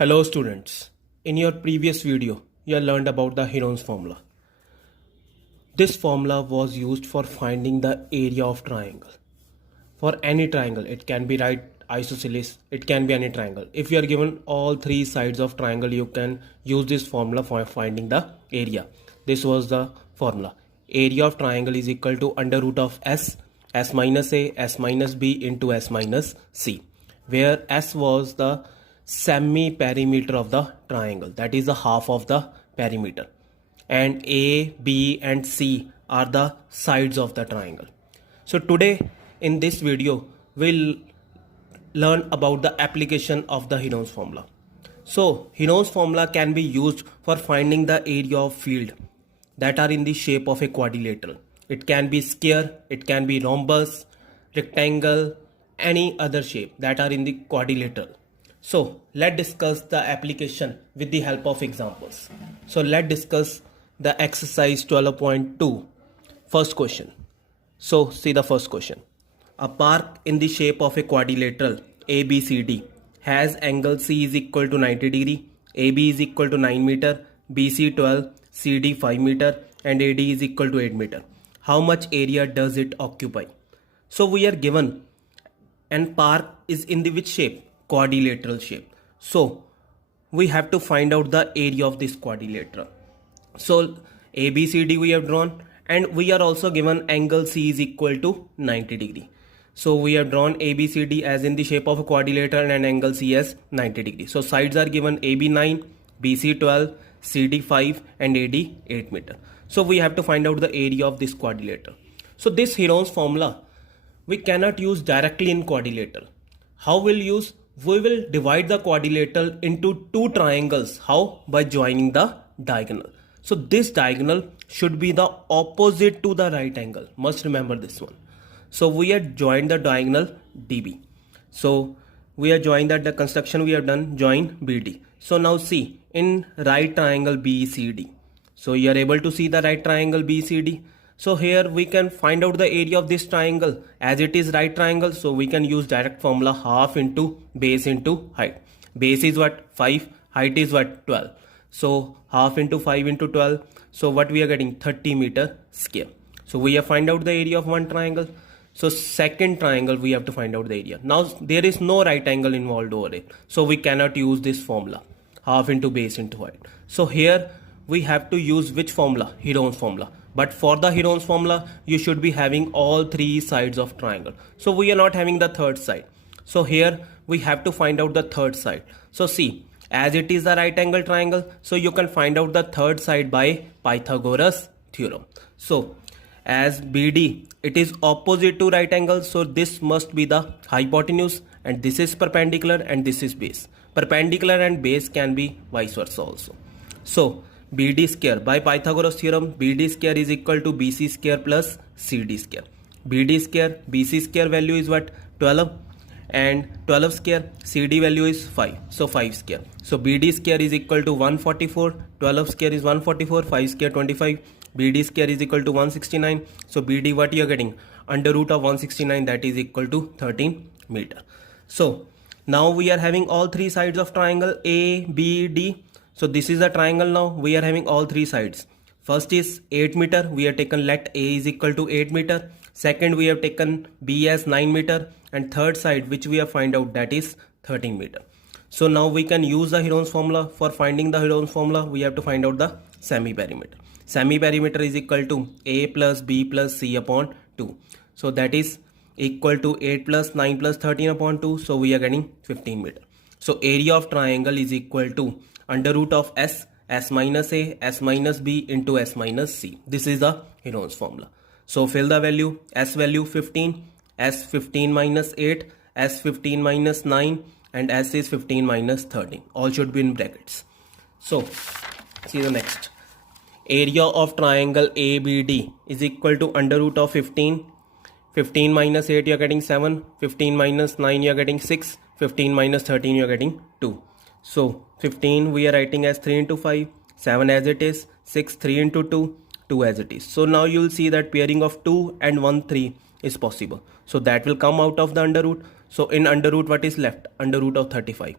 Hello students, in your previous video you learned about the Heron's formula. This formula was used for finding the area of triangle. For any triangle, it can be right isosceles, it can be any triangle. If you are given all three sides of triangle, you can use this formula for finding the area. This was the formula. Area of triangle is equal to under root of s minus a, s minus b into s minus c, where s was the semi-perimeter of the triangle, that is the half of the perimeter, and a, b and c are the sides of the triangle. So today in this video we'll learn about the application of the Heron's formula. So Heron's formula can be used for finding the area of field that are in the shape of a quadrilateral. It can be square, it can be rhombus, rectangle, any other shape that are in the quadrilateral. So let's discuss the application with the help of examples. So let's discuss the exercise 12.2. First question. So see the first question. A park in the shape of a quadrilateral ABCD has angle C is equal to 90 degree, AB is equal to 9 meter, BC 12, CD 5 meter and AD is equal to 8 meter. How much area does it occupy? So we are given and park is in the which shape? Quadrilateral shape. So we have to find out the area of this quadrilateral. So ABCD we have drawn and we are also given angle C is equal to 90 degree. So we have drawn ABCD as in the shape of a quadrilateral and angle C as 90 degree. So sides are given AB 9, BC 12, CD 5 and AD 8 meter. So we have to find out the area of this quadrilateral. So this Heron's formula we cannot use directly in quadrilateral. How we'll use? We will divide the quadrilateral into two triangles. How? By joining the diagonal. So this diagonal should be the opposite to the right angle. Must remember this one. So we have joined the diagonal DB. So we have joined that the construction we have done, join BD. So now see in right triangle BCD. So you are able to see the right triangle BCD. So here we can find out the area of this triangle as it is right triangle. So we can use direct formula half into base into height. Base is what? 5. Height is what? 12. So half into 5 into 12. So what we are getting? 30 meter square. So we have find out the area of one triangle. So second triangle we have to find out the area. Now there is no right angle involved over it. So we cannot use this formula. Half into base into height. So here we have to use which formula? Heron's formula. But for the Heron's formula, you should be having all three sides of triangle. So we are not having the third side. So here we have to find out the third side. So see, as it is the right angle triangle, so you can find out the third side by Pythagoras theorem. So as BD, it is opposite to right angle. So this must be the hypotenuse and this is perpendicular and this is base. Perpendicular and base can be vice versa also. So BD square by Pythagoras theorem, BD square is equal to BC square plus CD square. BD square, BC square value is what? 12 and 12 square, CD value is 5. So 5 square. So BD square is equal to 144, 12 square is 144, 5 square 25. BD square is equal to 169. So BD what you are getting? Under root of 169, that is equal to 13 meter. So now we are having all three sides of triangle A, B, D. So this is a triangle now. We are having all three sides. First is 8 meter. We have taken let A is equal to 8 meter. Second we have taken B as 9 meter. And third side which we have find out, that is 13 meter. So now we can use the Heron's formula. For finding the Heron's formula, we have to find out the semi-perimeter. Semi-perimeter is equal to A plus B plus C upon 2. So that is equal to 8 plus 9 plus 13 upon 2. So we are getting 15 meter. So area of triangle is equal to under root of s minus a, s minus b into s minus c. This is the Heron's formula. So fill the value. S value 15, s 15 minus 8, s 15 minus 9 and s is 15 minus 13. All should be in brackets. So see the next. Area of triangle ABD is equal to under root of 15. 15 minus 8 you are getting 7, 15 minus 9 you are getting 6, 15 minus 13 you are getting 2. So 15 we are writing as 3 into 5, 7 as it is, 6 3 into 2, 2 as it is. So now you will see that pairing of 2 and 1 3 is possible. So that will come out of the under root. So in under root what is left? Under root of 35.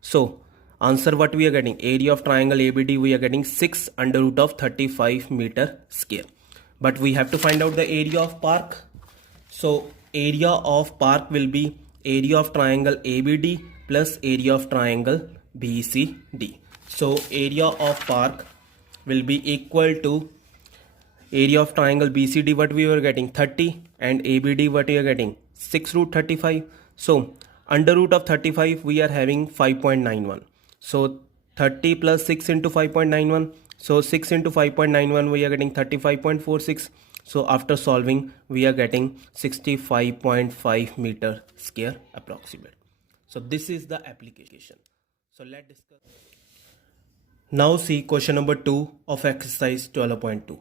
So answer what we are getting, area of triangle ABD, we are getting 6 under root of 35 meter square. But we have to find out the area of park. So area of park will be area of triangle ABD plus area of triangle BCD. So area of park will be equal to area of triangle BCD, what we were getting 30, and ABD what we are getting 6 root 35. So under root of 35 we are having 5.91. So 30 plus 6 into 5.91. So 6 into 5.91 we are getting 35.46. So after solving we are getting 65.5 meter square approximate. So this is the application. So let's discuss. Now see question number 2 of exercise 12.2.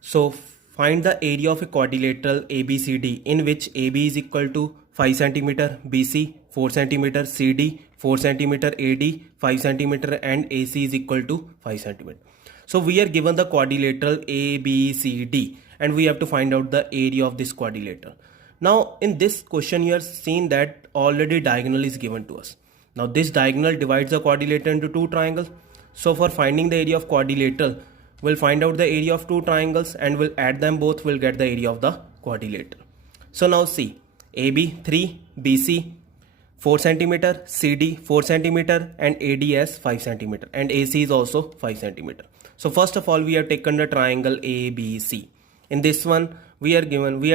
So find the area of a quadrilateral ABCD in which AB is equal to 5 cm, BC 4 cm, CD 4 cm, AD 5 cm and AC is equal to 5 cm. So we are given the quadrilateral ABCD and we have to find out the area of this quadrilateral. Now in this question you are seeing that already diagonal is given to us. Now this diagonal divides the quadrilateral into two triangles. So for finding the area of quadrilateral, we'll find out the area of two triangles and we'll add them both, we'll get the area of the quadrilateral. So now see, AB 3, BC 4 cm, CD 4 cm and ADS 5 cm and AC is also 5 cm. So first of all we have taken the triangle ABC. In this one we are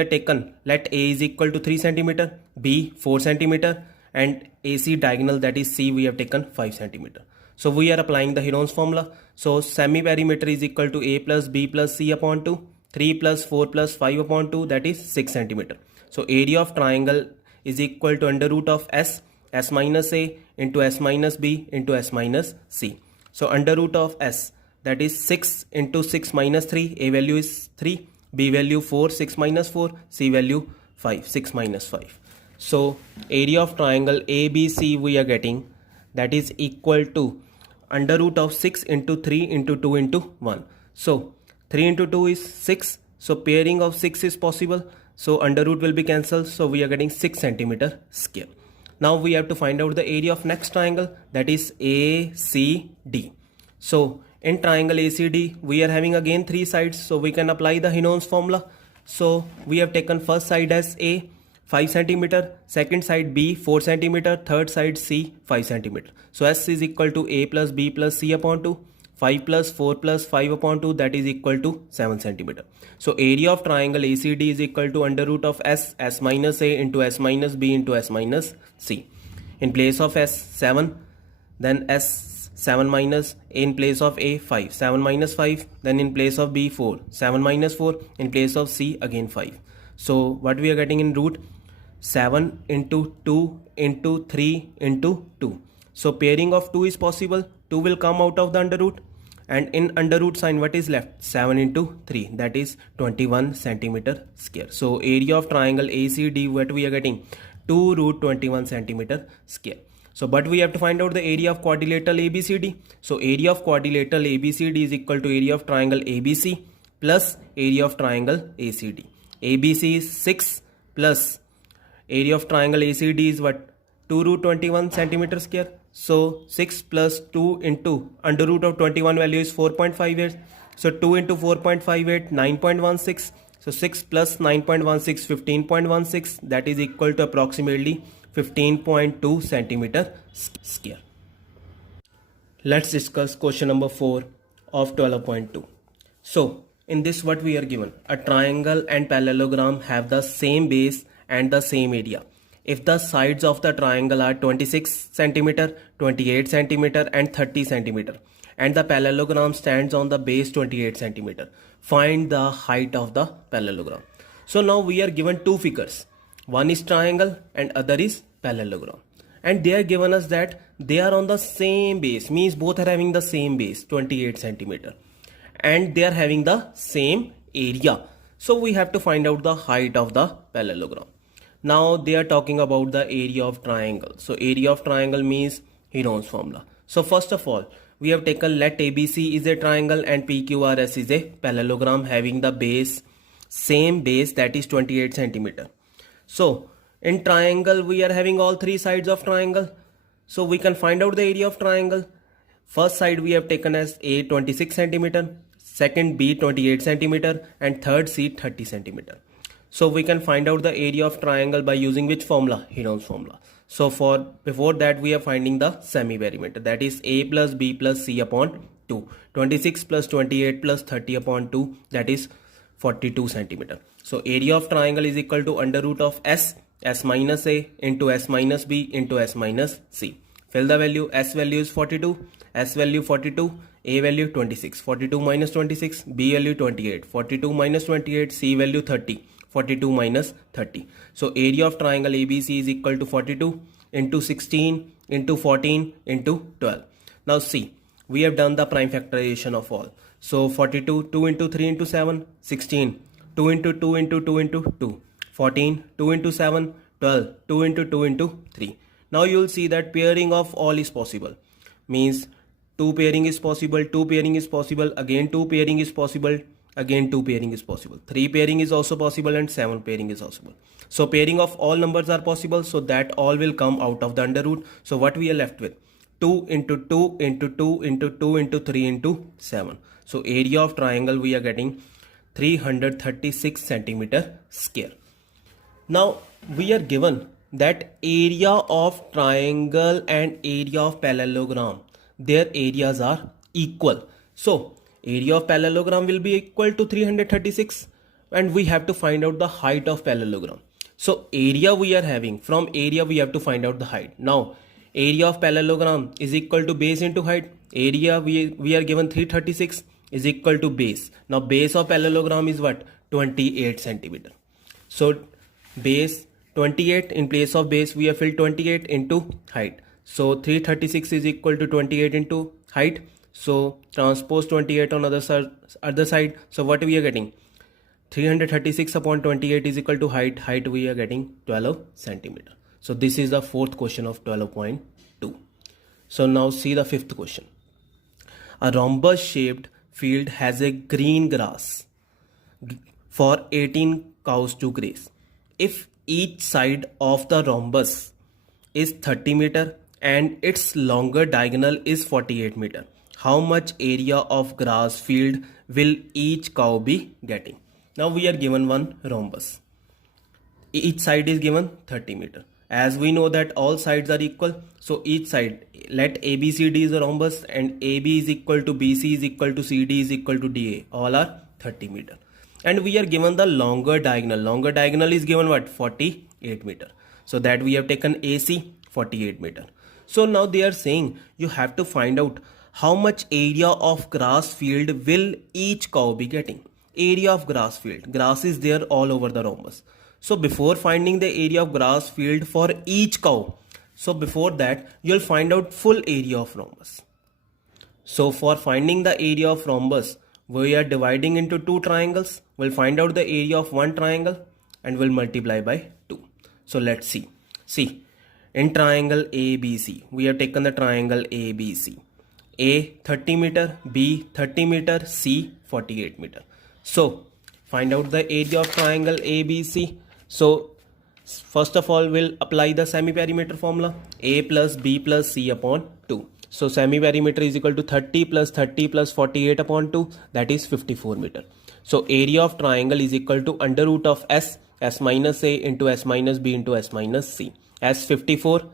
taken, let A is equal to 3 cm, B 4 cm and AC diagonal, that is C, we have taken 5 cm. So we are applying the Heron's formula. So semi-perimeter is equal to A plus B plus C upon 2, 3 plus 4 plus 5 upon 2, that is 6 cm. So area of triangle is equal to under root of S minus A into S minus B into S minus C. So under root of S, that is 6 into 6 minus 3, A value is 3, B value 4, 6 minus 4, C value 5, 6 minus 5. So area of triangle ABC we are getting, that is equal to under root of 6 into 3 into 2 into 1. So 3 into 2 is 6. So pairing of 6 is possible. So under root will be cancelled. So we are getting 6 cm square. Now we have to find out the area of next triangle, that is ACD. So in triangle ACD we are having again three sides. So we can apply the Heron's formula. So we have taken first side as A 5 cm, second side B 4 cm, third side C 5 cm. So S is equal to A plus B plus C upon 2, 5 plus 4 plus 5 upon 2, that is equal to 7 cm. So area of triangle ACD is equal to under root of S minus A into S minus B into S minus C. In place of S 7, then S 7 minus, in place of A 5, 7 minus 5, then in place of B 4, 7 minus 4, in place of C again 5. So what we are getting in root, 7 into 2 into 3 into 2. So pairing of 2 is possible. 2 will come out of the under root. And in under root sign what is left? 7 into 3, that is 21 cm square. So area of triangle ACD, what we are getting? 2 root 21 cm square. So but we have to find out the area of quadrilateral ABCD. So area of quadrilateral ABCD is equal to area of triangle ABC plus area of triangle ACD. ABC is 6 plus area of triangle ACD is what? 2 root 21 cm square. So 6 plus 2 into under root of 21 value is 4.58. So 2 into 4.58, 9.16. So 6 plus 9.16, 15.16. That is equal to approximately 15.2 centimeter square. Let's discuss question number 4 of 12.2. So in this what we are given? A triangle and parallelogram have the same base and the same area. If the sides of the triangle are 26 cm, 28 cm and 30 cm and the parallelogram stands on the base 28 cm, find the height of the parallelogram. So now we are given two figures. One is triangle and other is parallelogram. And they are given us that they are on the same base, means both are having the same base 28 cm and they are having the same area. So we have to find out the height of the parallelogram. Now they are talking about the area of triangle. So area of triangle means Heron's formula. So first of all, we have taken let ABC is a triangle and PQRS is a parallelogram having the base, same base, that is 28 cm. So in triangle we are having all three sides of triangle. So we can find out the area of triangle. First side we have taken as A 26 centimeter, second B 28 centimeter, and third C 30 centimeter. So we can find out the area of triangle by using which formula? Heron's formula. So before that we are finding the semi-perimeter, that is A plus B plus C upon 2. 26 plus 28 plus 30 upon 2, that is 42 centimeter. So area of triangle is equal to under root of S minus A into S minus B into S minus C. Fill the value. S value is 42, S value 42, A value 26, 42 minus 26, B value 28, 42 minus 28, C value 30, 42 minus 30. So area of triangle ABC is equal to 42 into 16 into 14 into 12. Now see, we have done the prime factorization of all. So 42, 2 into 3 into 7, 16, 2 into 2 into 2 into 2, 14, 2 into 7, 12, 2 into 2 into 3. Now you will see that pairing of all is possible. Means 2 pairing is possible, 2 pairing is possible, again 2 pairing is possible, again 2 pairing is possible, 3 pairing is also possible, and 7 pairing is possible. So pairing of all numbers are possible, so that all will come out of the under root. So what we are left with? 2 into 2 into 2 into 2 into 3 into 7. So area of triangle we are getting 336 centimeter square. Now we are given that area of triangle and area of parallelogram, their areas are equal. So area of parallelogram will be equal to 336, and we have to find out the height of parallelogram. So area we are having, from area we have to find out the height. Now area of parallelogram is equal to base into height. Area we are given 336 is equal to base. Now base of parallelogram is what? 28 centimeter. So base 28, in place of base we have filled 28 into height. So 336 is equal to 28 into height. So transpose 28 on other side. So what we are getting? 336 upon 28 is equal to height. Height we are getting 12 centimeter. So this is the fourth question of 12.2. So now see the fifth question. A rhombus shaped field has a green grass for 18 cows to graze. If each side of the rhombus is 30 meter and its longer diagonal is 48 meter, how much area of grass field will each cow be getting? Now we are given one rhombus. Each side is given 30 meter. As we know that all sides are equal, so each side, let ABCD is a rhombus and AB is equal to BC is equal to CD is equal to DA. All are 30 meter. And we are given the longer diagonal. Longer diagonal is given what? 48 meter. So that we have taken AC 48 meter. So now they are saying you have to find out how much area of grass field will each cow be getting. Area of grass field. Grass is there all over the rhombus. So before finding the area of grass field for each cow, so before that you'll find out full area of rhombus. So for finding the area of rhombus, we are dividing into two triangles. We'll find out the area of one triangle and we'll multiply by 2. So let's see. See, in triangle ABC, we have taken the triangle ABC. A 30 meter, B 30 meter, C 48 meter. So find out the area of triangle ABC. So first of all, we'll apply the semi-perimeter formula. A plus B plus C upon 2. So semi-perimeter is equal to 30 plus 30 plus 48 upon 2, that is 54 meter. So area of triangle is equal to under root of S minus A into S minus B into S minus C. S 54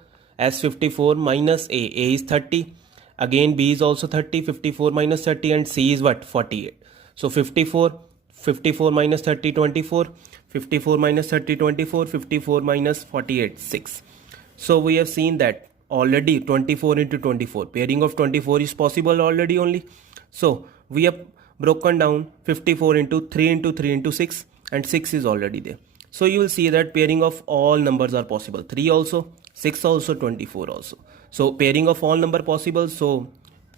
minus A is 30. Again B is also 30, 54 minus 30, and C is what? 48. So 54 minus 30, 24. 54 minus 30, 24. 54 minus 48, 6. So we have seen that already 24 into 24. Pairing of 24 is possible already only. So we have broken down 54 into 3 into 3 into 6, and 6 is already there. So you will see that pairing of all numbers are possible. 3 also, 6 also, 24 also. So pairing of all number possible, so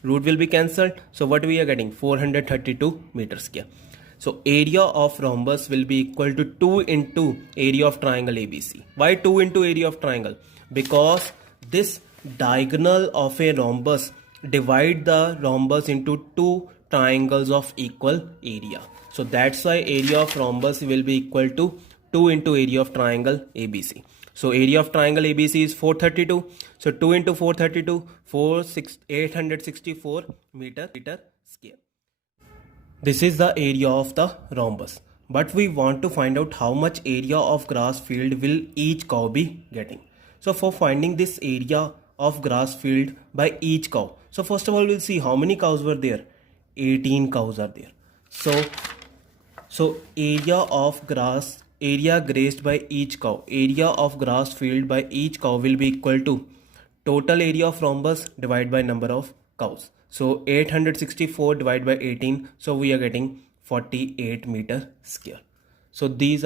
root will be cancelled. So what we are getting? 432 meter square. So area of rhombus will be equal to 2 into area of triangle ABC. Why 2 into area of triangle? Because this diagonal of a rhombus divide the rhombus into two triangles of equal area. So that's why area of rhombus will be equal to 2 into area of triangle ABC. So area of triangle ABC is 432. So 2 into 432, 864 meter square. This is the area of the rhombus. But we want to find out how much area of grass field will each cow be getting. So for finding this area of grass field by each cow. So first of all, we'll see how many cows were there. 18 cows are there. So area grazed by each cow, area of grass field by each cow will be equal to total area of rhombus divided by number of cows. So 864 divided by 18. So we are getting 48 meter square. So this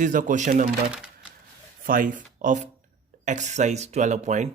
is the question number 5 of exercise 12.2.